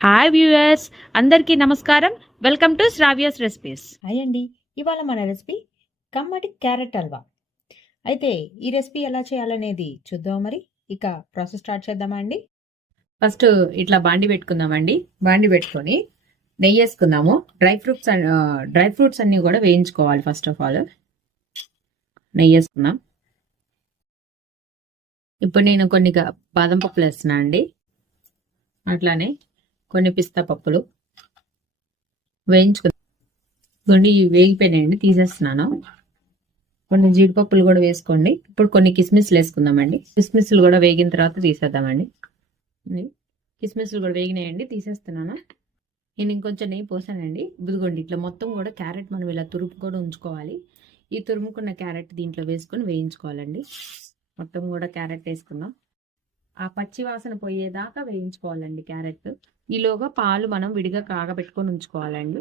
Hi viewers, అందరికీ నమస్కారం. Welcome to Sravya's recipes. Hi అండి. ఇవాళ మన రెసిపీ కమ్మటి క్యారెట్ హల్వా. అయితే ఈ రెసిపీ ఎలా చేయాలనేది చూద్దాం. మరి ఇక ప్రాసెస్ స్టార్ట్ చేద్దామా అండి. ఫస్ట్ ఇట్లా బాండి పెట్టుకుందామండి. బాండి పెట్టుకొని నెయ్యి వేసుకుందాము. డ్రై ఫ్రూట్స్ అన్ని కూడా వేయించుకోవాలి. ఫస్ట్ ఆఫ్ ఆల్ నెయ్యి వేసుకుందాం. ఇప్పుడు నేను కొన్ని బాదం పప్పులు వేస్తున్నా అండి. అట్లానే కొన్ని పిస్తా పప్పులు వేయించుకుందాం. వేగిపోయినాయండి, తీసేస్తున్నాను. కొన్ని జీడిపప్పులు కూడా వేసుకోండి. ఇప్పుడు కొన్ని కిస్మిస్లు వేసుకుందామండి. కిస్మిస్లు కూడా వేగిన తర్వాత తీసేద్దామండి. కిస్మిస్లు కూడా వేగినాయండి, తీసేస్తున్నాను. నేను ఇంకొంచెం నెయ్యి పోసానండి. ఇదిగోండి, ఇట్లా మొత్తం కూడా క్యారెట్ మనం ఇలా తురుపు కూడా ఉంచుకోవాలి. ఈ తురుముకున్న క్యారెట్ దీంట్లో వేసుకొని వేయించుకోవాలండి. మొత్తం కూడా క్యారెట్ వేసుకుందాం. ఆ పచ్చి వాసన పోయేదాకా వేయించుకోవాలండి క్యారెట్. ఈలోగా పాలు మనం విడిగా కాగబెట్టుకొని ఉంచుకోవాలండి.